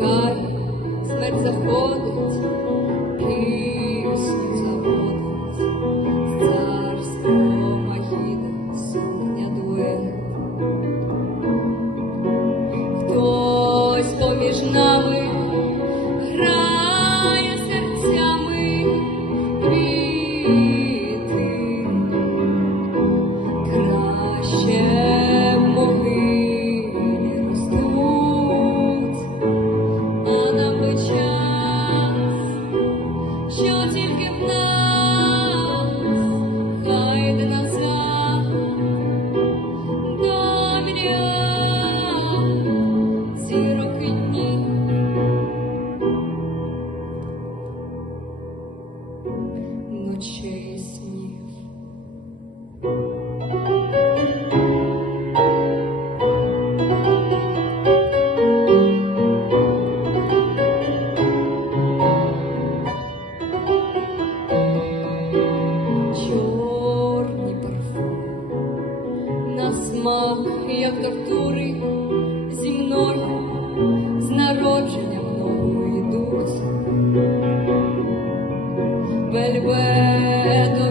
кар, смерть заходить, Київ заводить, царство царського махіна сумня дуе. Хтось поміж нами. Що тільки нас, хай йде назад. До мільйон зірок і днів. Ночей снів. Мав як тортури зі мною, з народження мною йдуть. Бельбедо